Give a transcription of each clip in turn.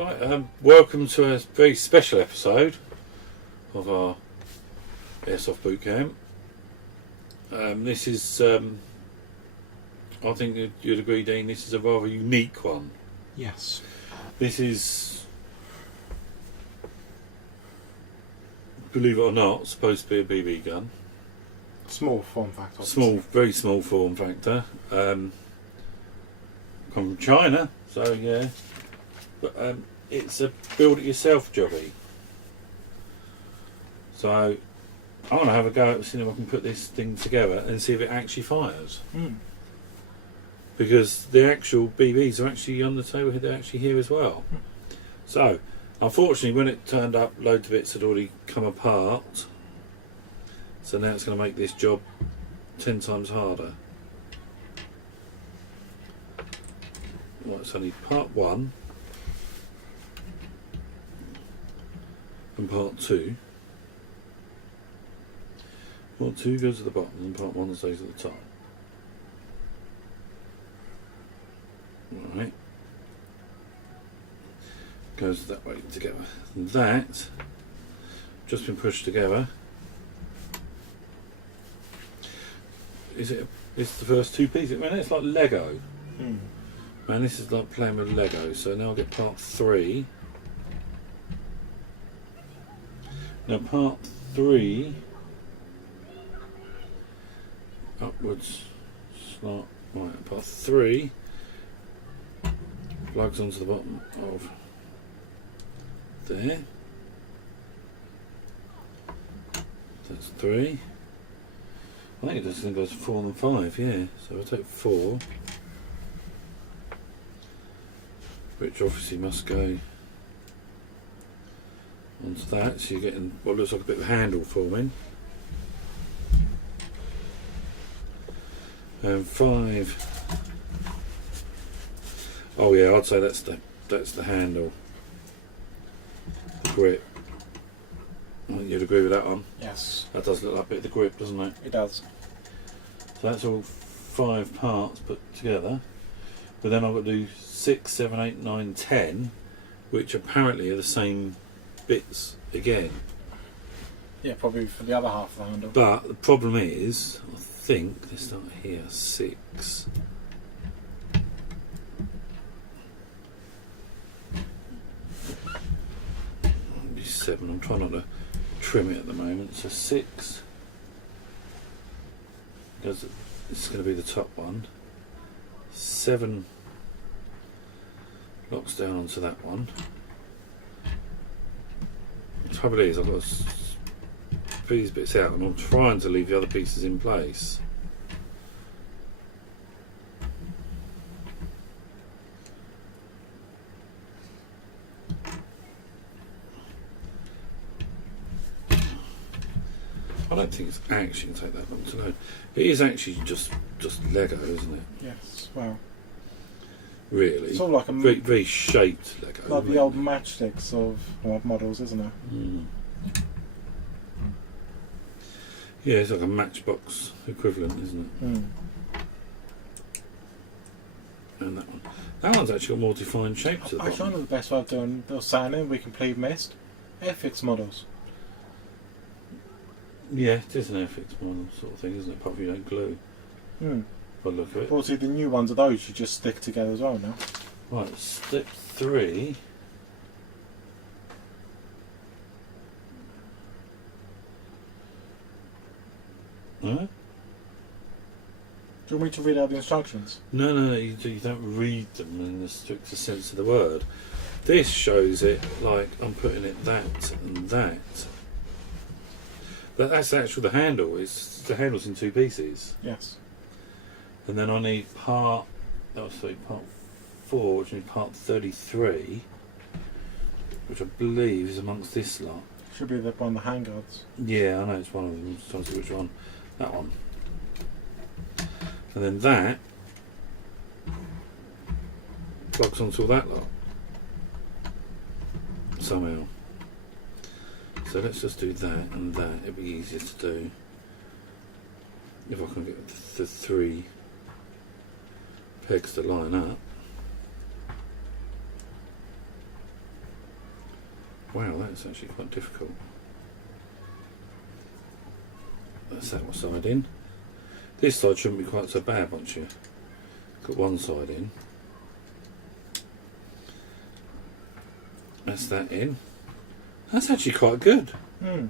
Right, welcome to a very special episode of our Airsoft Bootcamp. This is, I think you'd agree, Dean, this is a rather unique one. Yes. This is, believe it or not, supposed to be a BB gun. Small form factor. Very small form factor. Come from China, so yeah. But it's a build-it-yourself jobby. So I want to have a go at seeing if I can put this thing together and see if it actually fires. Because the actual BBs are actually on the table, they're actually here as well. So, unfortunately, when it turned up, loads of bits had already come apart. So now it's going to make this job 10 times harder. Right, so I need part 1 and part 2. Part 2 goes to the bottom and part 1 stays at the top. Right. Goes that way together. And that just been pushed together. It's the first 2 pieces. Man, it's like Lego. Man, this is like playing with Lego. So now I'll get part 3. Now part 3 upwards slot. Right, part 3 plugs onto the bottom of there. That's 3. I think it just goes 4 and 5, yeah. So I'll take 4, which obviously must go onto that, so you're getting what looks like a bit of handle forming. And 5. Oh yeah, I'd say that's the handle, the grip. I think you'd agree with that one. Yes. That does look like a bit of the grip, doesn't it? It does. So that's all 5 parts put together. But then I've got to do 6, 7, 8, 9, 10, which apparently are the same bits again. Yeah, probably for the other half of the handle. But the problem is, I think they start here, 6. Maybe 7. I'm trying not to trim it at the moment. So 6 goes. This is going to be the top one. 7 locks down onto that one. The trouble is, I've got to put these bits out, and I'm trying to leave the other pieces in place. I don't think it's actually going to take that long to load. It is actually just Lego, isn't it? Yes, well. Really? It's all like a very, very shaped Lego. like the old matchsticks of models, isn't it? Yeah, it's like a matchbox equivalent, isn't it? And that one. That one's actually got more defined shape to the bottom. I know the best way of doing the sanding we complete mist. Airfix models. Yeah, it is an Airfix model sort of thing, isn't it? Apart from you don't glue. By the look at it. Well, see, the new ones of those you just stick together as well now. Right, step 3. Huh? Do you want me to read out the instructions? No, you don't read them in the strictest sense of the word. This shows it like I'm putting it that and that. But that's actually the handle. The handle's in 2 pieces. Yes. And then I need part 4, which means part 33, which I believe is amongst this lot. Should be the one of the handguards. Yeah, I know it's one of them. I'm just trying to see which one. That one. And then that plugs onto that lot. Somehow. So let's just do that and that. It'll be easier to do if I can get the 3 pegs to line up. Wow, that's actually quite difficult. That's that side in. This side shouldn't be quite so bad once you got one side in. That's that in. That's actually quite good. So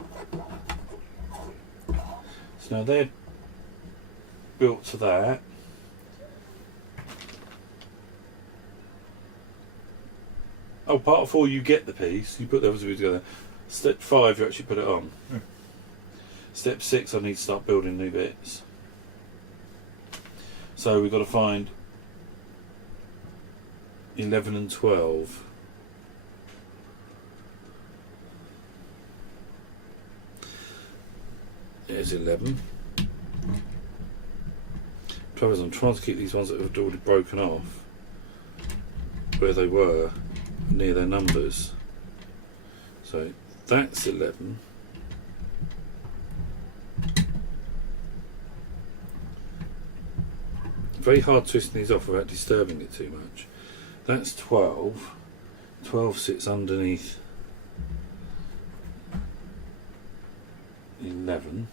now they're built to that. Oh, part 4 you get the piece, you put those two together. Step 5 you actually put it on. Step 6 I need to start building new bits. So we've got to find 11 and 12. There's 11. Trouble is I'm trying to keep these ones that have already broken off where they were, near their numbers. So that's 11. Very hard twisting these off without disturbing it too much. That's 12. 12 sits underneath 11.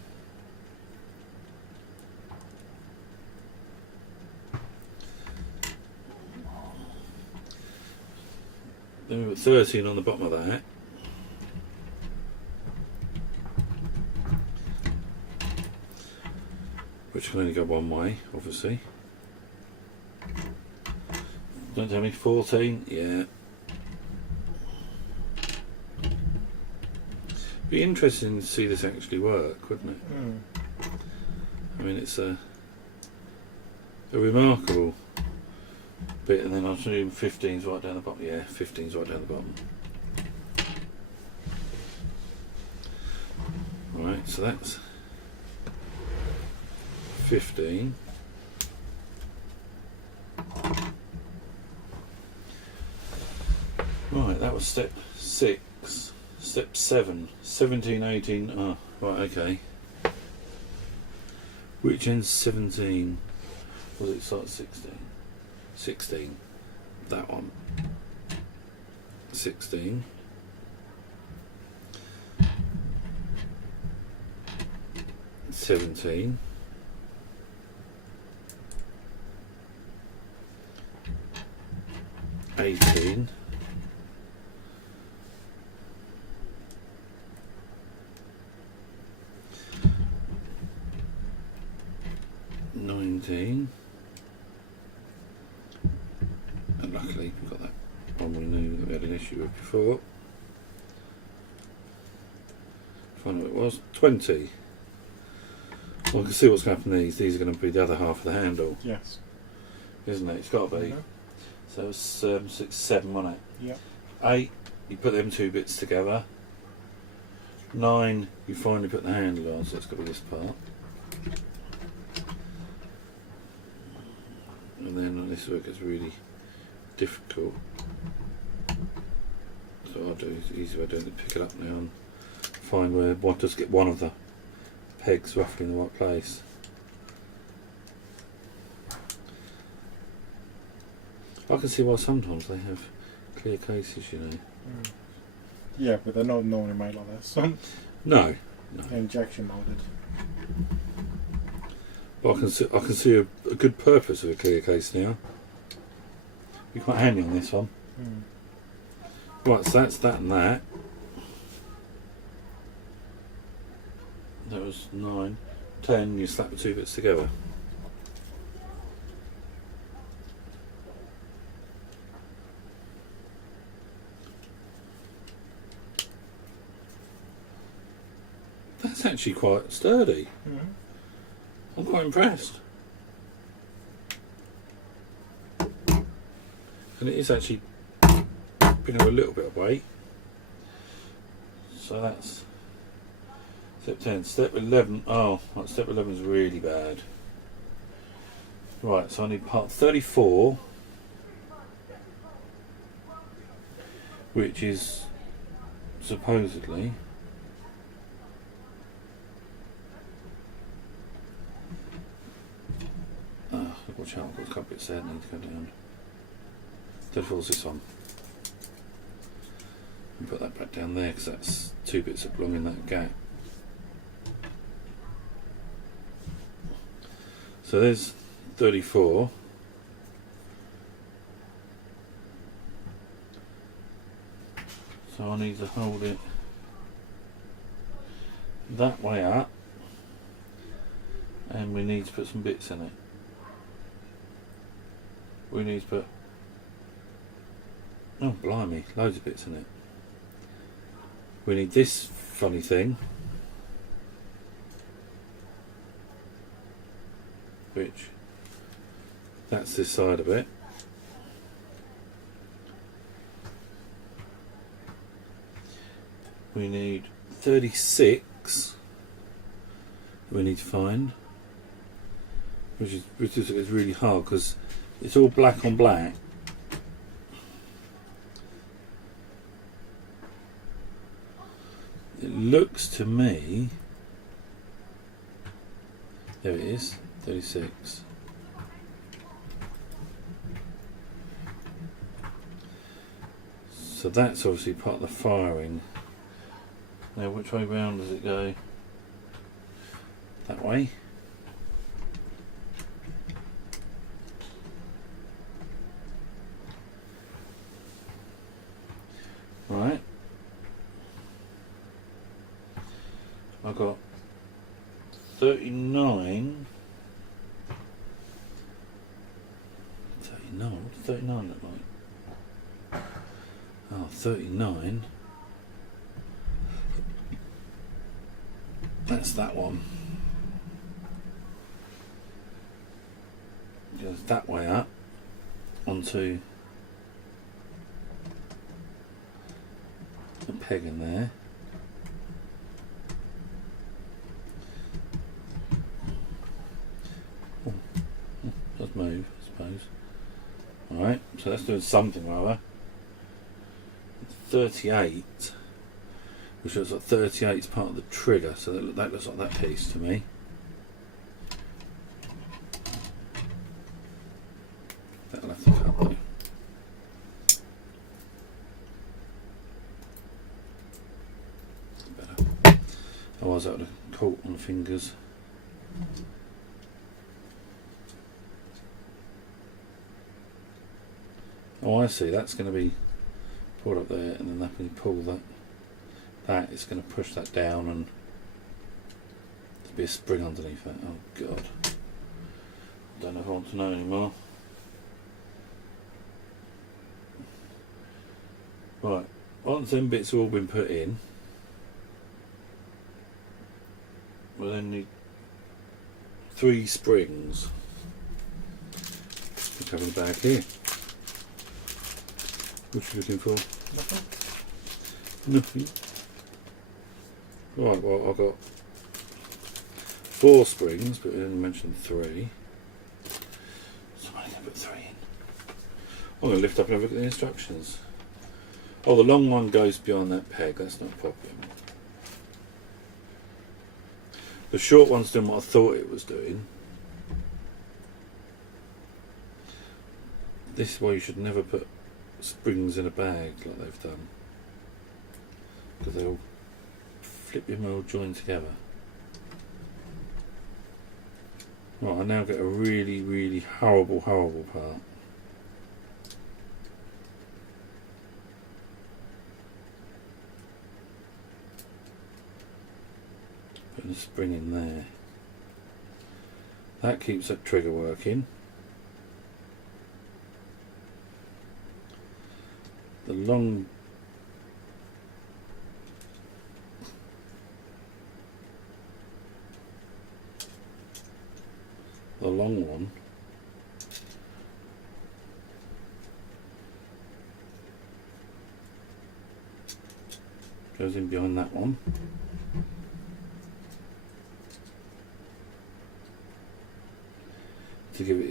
Then we've got 13 on the bottom of that. Which can only go one way, obviously. Don't tell me 14, yeah. Be interesting to see this actually work, wouldn't it? I mean, it's a remarkable bit, and then I'll show you 15's right down the bottom. Yeah, 15's right down the bottom. Right, so that's 15. Right, that was step 6. Step 7. 17, 18. Oh, right, okay. Which ends 17? Was it start 16? 16. That one. 16. $17. 18. 19. And luckily we got that one we knew that we had an issue with before. Find what it was. 20. Well, I can see what's going to happen. These are going to be the other half of the handle. Yes. Isn't it? It's got to be. So it was 6, 7, wasn't it? Yeah. 8, you put them two bits together. 9, you finally put the handle on, so it's got to be this part. And then this work is really difficult. So I'll do it's easy by doing it, pick it up now and find where one just get one of the pegs roughly in the right place. I can see why sometimes they have clear cases, you know. Yeah, but they're not normally made like this. No. They're injection molded. But I can see a good purpose of a clear case now. Be quite handy on this one. Right, so that's that and that. That was 9. 10, you slap the two bits together. That's actually quite sturdy. I'm quite impressed. And it is actually picking up a little bit of weight. So that's step 10. Step 11. Oh, right, step 11 is really bad. Right, so I need part 34, which is supposedly watch out, I've got a couple bits there that need to go down. 34 is this one. And put that back down there because that's 2 bits that belong in that gap. So there's 34. So I need to hold it that way up, and we need to put some bits in it. We need to put, oh blimey, loads of bits in it. We need this funny thing, which, that's this side of it. We need 36. We need to find, which is really hard because it's all black on black. It looks to me, there it is, 36. So that's obviously part of the firing. Now which way round does it go? That way. Right. I got 39. 39? What does 39 look like? Oh, 39. That's that one. Goes that way up onto the peg in there. Does move, I suppose. Alright, so that's doing something rather. 38, which looks like 38 is part of the trigger, so that looks like that piece to me. That'll have to cut though. Better. Otherwise that would have caught on the fingers. Oh, I see, that's going to be pulled up there, and then that when you pull that is going to push that down, and there'll be a spring underneath that. Oh god, I don't know if I want to know anymore. Right, once them bits have all been put in, we'll then need 3 springs. Look over the bag here. What are you looking for? Nothing. Right, well I've got 4 springs, but we only mentioned 3. So I'm going to put 3 in. I'm going to lift up and have a look at the instructions. Oh, the long one goes beyond that peg, that's not a problem. The short one's doing what I thought it was doing. This is why you should never put springs in a bag like they've done, because they'll flip them all joined together. Right, I now get a really, really horrible part. Putting a spring in there. That keeps that trigger working. The long one goes in behind that one. To give it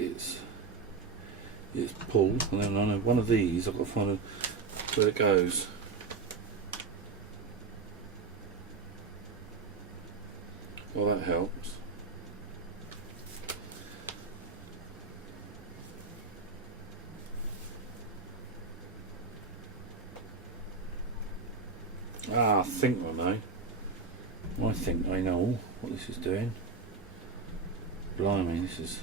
its pull, and then on one of these I've got to find where it goes. Well, that helps. think I know. I think I know what this is doing. Blimey, this is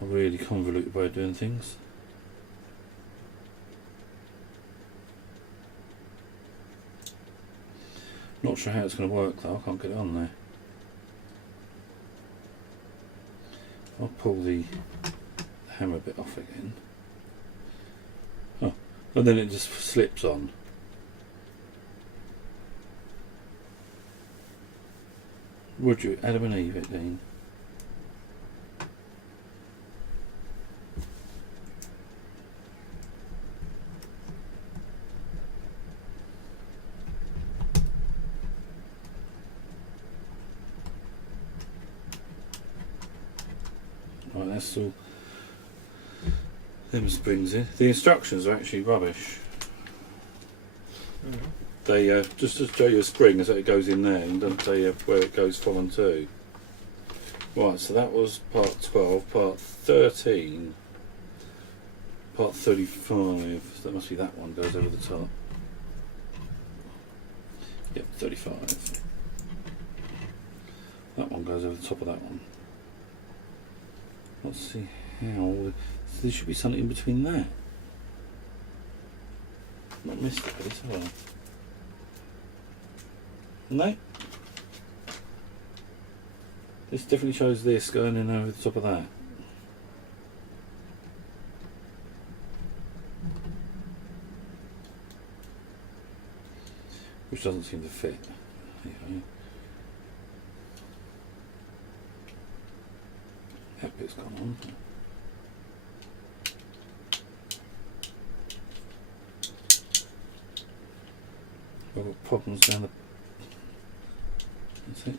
a really convoluted way of doing things. Not sure how it's going to work though, I can't get it on there. I'll pull the hammer bit off again. Oh, and then it just slips on. Would you Adam and Eve it, Dean? Right, that's all them springs in. The instructions are actually rubbish. Mm-hmm. They just to show you a spring as it goes in there and don't tell you where it goes from and to. Right, so that was part 12, part 13, part 35, so that must be that one goes over the top. Yep, 35. That one goes over the top of that one. Let's see how, so there should be something in between that. Not missed it, but have I? No. This definitely shows this going in over the top of that. Which doesn't seem to fit. Anyway. That bit's gone on. I've got problems down the... That's it.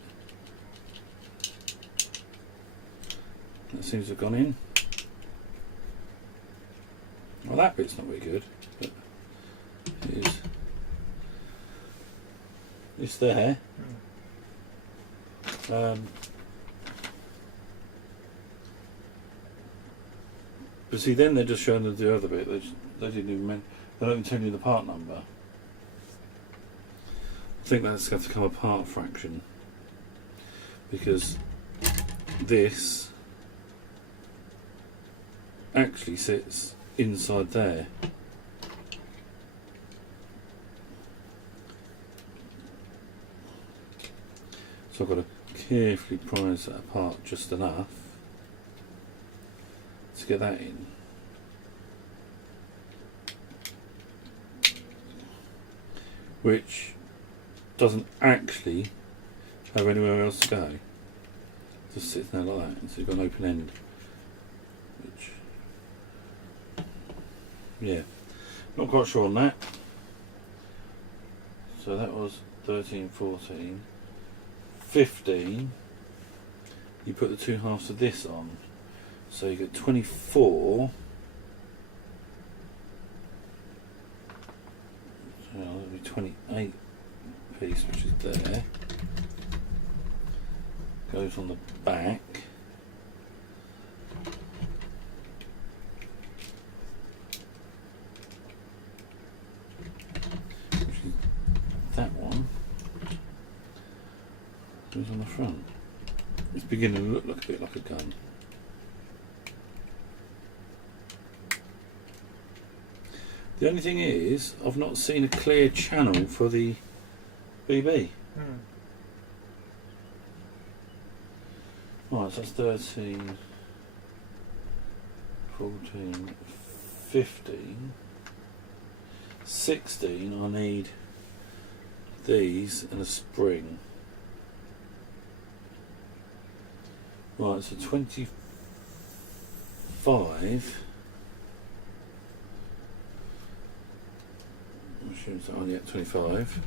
That seems to have gone in. Well, that bit's not very good, but it is. It's there. But see, then they're just showing the other bit. They didn't even they don't even tell you the part number. I think that's going to come apart fraction because this actually sits inside there. So I've got to carefully prise that apart just enough to get that in. Which doesn't actually have anywhere else to go. Just sits there like that, and so you've got an open end. Which, yeah, not quite sure on that. So that was 13, 14, 15. You put the two halves of this on, so you get 24. So that'll be 28 piece, which is there. Goes on the back. Which is that one. Goes on the front. It's beginning to look like a bit like a gun. The only thing is, I've not seen a clear channel for the BB. Right, so that's 13, 14, 15, 16. I need these and a spring. Right, so 25. Machines are only at 25.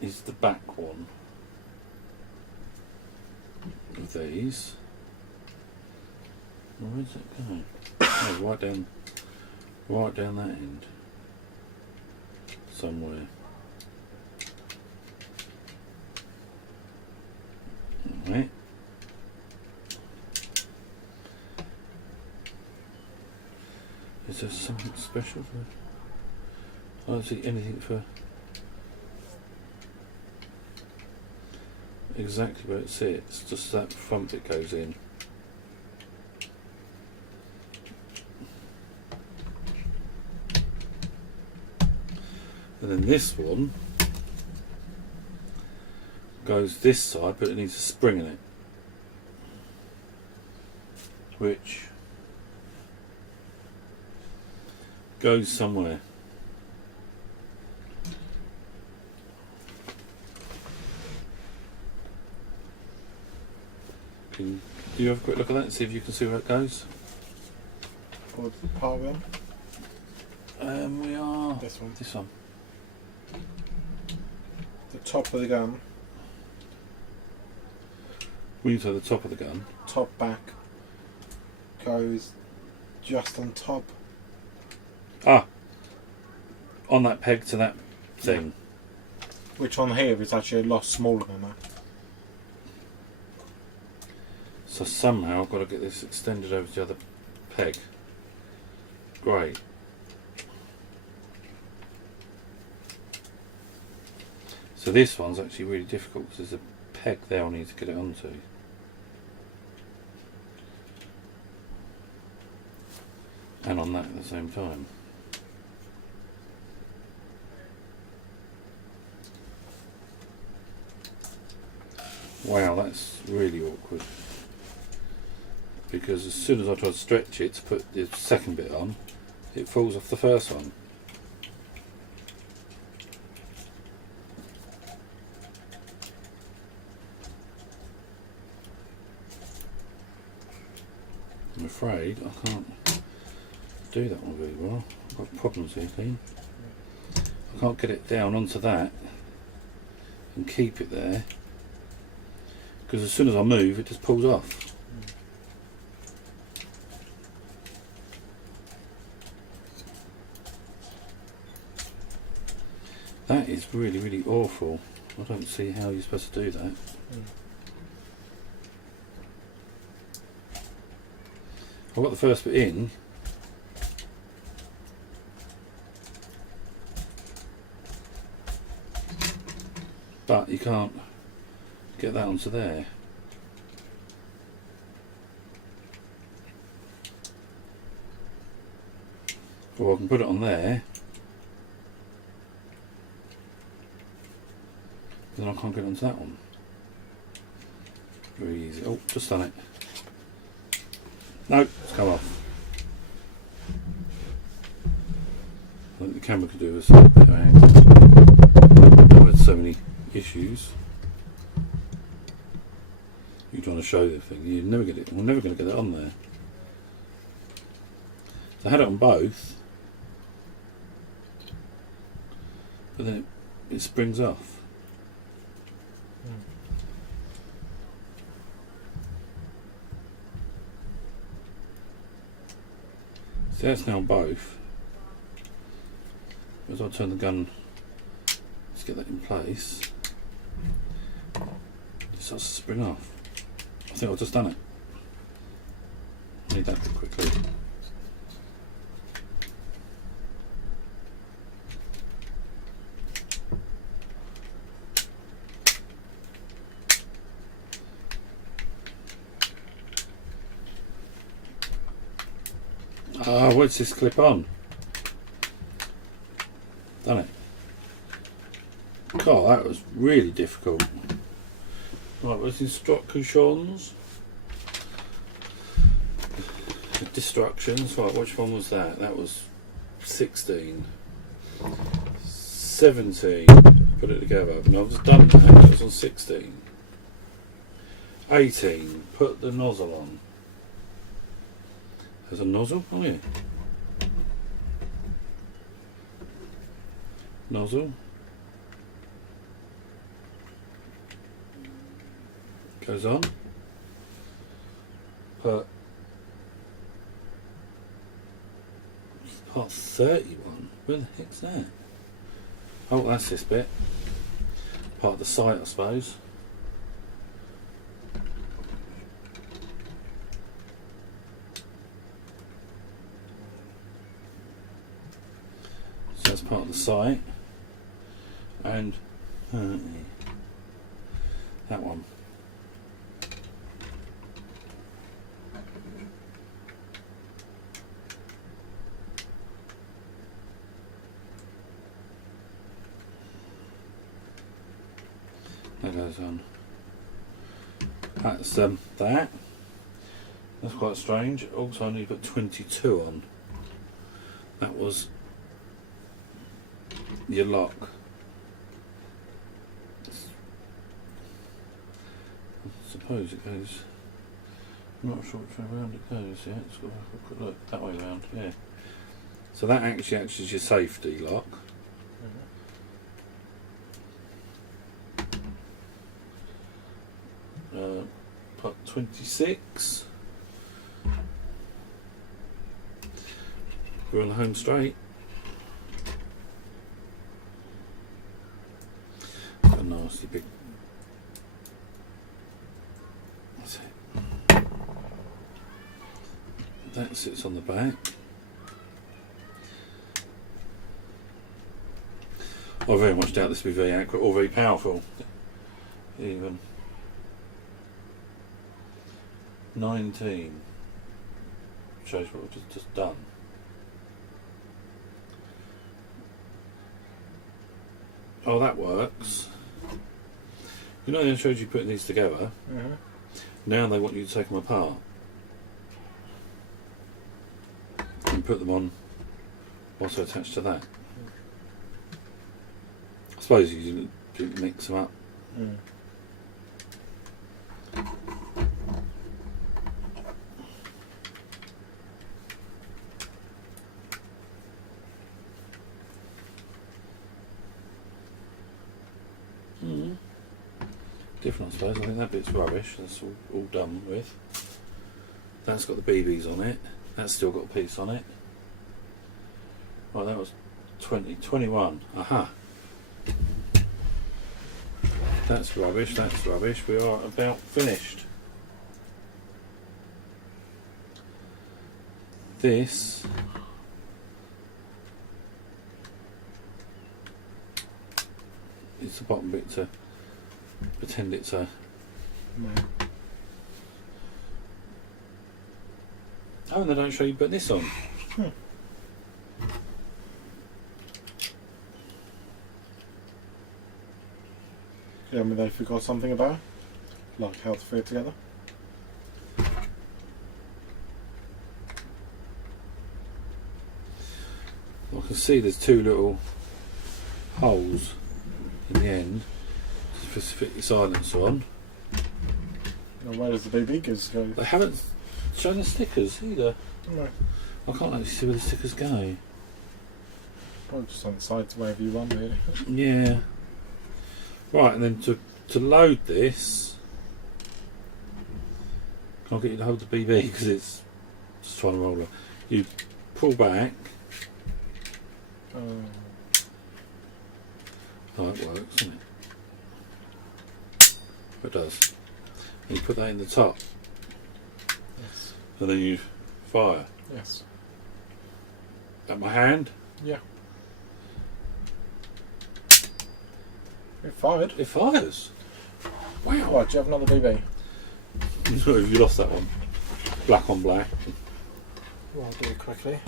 Is the back one of these. Where's it going? Oh, right down that end. Somewhere. Alright. There's Is there something special for? I don't see anything for exactly where it sits. Just that front bit goes in. And then this one goes this side, but it needs a spring in it, which goes somewhere. Do you have a quick look at that and see if you can see where it goes? Or the part one? We are This one. This one. The top of the gun. When you say the top of the gun, Top back goes just on top. On that peg to that thing. Which on here is actually a lot smaller than that. So somehow I've got to get this extended over to the other peg. Great. So this one's actually really difficult because there's a peg there I need to get it onto. And on that at the same time. Wow, that's really awkward. Because as soon as I try to stretch it to put the second bit on, it falls off the first one. I'm afraid I can't do that one very well. I've got problems here, Dean. I can't get it down onto that and keep it there, because as soon as I move it just pulls off. That is really, really awful. I don't see how you're supposed to do that. I've got the first bit in. But you can't get that onto there. Or I can put it on there. But then I can't get onto that one. Very easy. Oh, just done it. No, it's come off. I think the camera could do us a better angle. I've had so many issues. You're trying to show the thing, you never get it. We're never going to get it on there. So I had it on both, but then it springs off. So that's now on both. As I turn the gun, let's get that in place. It starts to spring off. I think I've just done it. I need that quickly. What's this clip on? Done it. God, that was really difficult. Right, where's the instructions? Destructions. Right, which one was that? That was 16. 17. Put it together. No, I've just done that. That was on 16. 18. Put the nozzle on. There's a nozzle? Oh yeah. Nozzle. Goes on. Put part 31. Where the heck's that? Oh, that's this bit. Part of the sight, I suppose. the sight, and that one. That goes on. That's that. That's quite strange. Also, I need to put 22 on. That was your lock. I suppose it goes. I'm not sure which way around it goes yet. It's got a quick look that way round. Yeah. So that actually acts as your safety lock. Put 26. We're on the home straight. A nasty big. That's it. That sits on the back. I very much doubt this will be very accurate or very powerful. Even 19 shows what we've just done. Oh, that works. You know, I showed you putting these together. Now they want you to take them apart and put them on also attached to that. I suppose you didn't mix them up. Different, I suppose. I think that bit's rubbish. That's all done with. That's got the BBs on it. That's still got a piece on it. Right, that was 20, 21. Aha. That's rubbish. That's rubbish. We are about finished. This is the bottom bit to pretend it's a. Oh, and they don't show you putting this on. Yeah, I mean they forgot something about it, like how to fit it together. I can see there's two little holes in the end to fit your silencer on. And where does the BB go? They haven't shown the stickers either. No. I can't actually see where the stickers go. Probably just on the sides, wherever you want, really. Yeah. Right, and then to load this, I'll get you to hold the BB because it's just trying to roll it. You pull back. Oh, it works, doesn't it? It does. And you put that in the top. Yes. And then you fire. Yes. At my hand? Yeah. It fired. It fires. Wow. Right, do you have another BB? No, you lost that one. Black on black. Well, I'll do it quickly.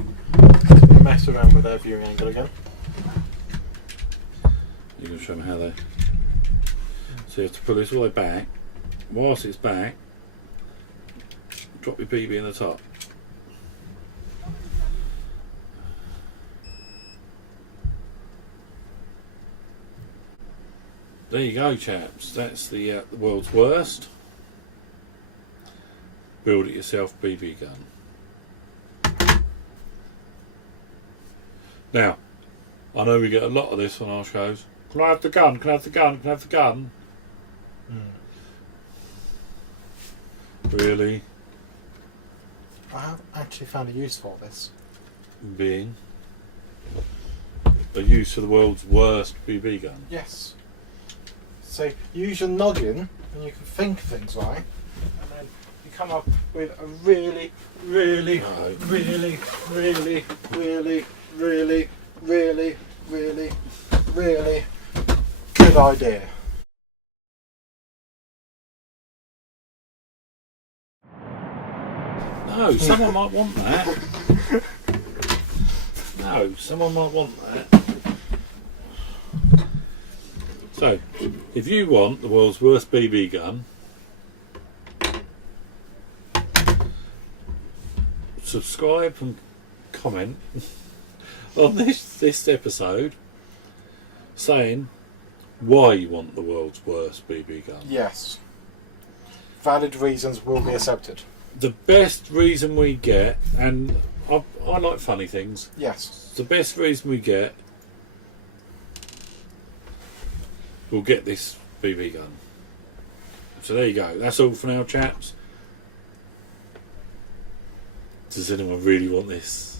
Mess around with their viewing angle again. You're going to show me how they. So you have to pull this all the way back. Whilst it's back, drop your BB in the top. There you go, chaps. That's the world's worst. Build it yourself BB gun. Now, I know we get a lot of this on our shows. Can I have the gun? Can I have the gun? Can I have the gun? Really? I have actually found a use for this. Being a use of the world's worst BB gun. Yes. So use your noggin and you can think things right, and then you come up with a really, really, No. really, really, really, really, really, really, really good idea. No, someone might want that. No, someone might want that. So, if you want the world's worst BB gun, subscribe and comment on this episode saying why you want the world's worst BB gun. Yes. Valid reasons will be accepted. The best reason we get, and I like funny things. Yes. The best reason we get, we'll get this BB gun. So there you go. That's all for now, chaps. Does anyone really want this?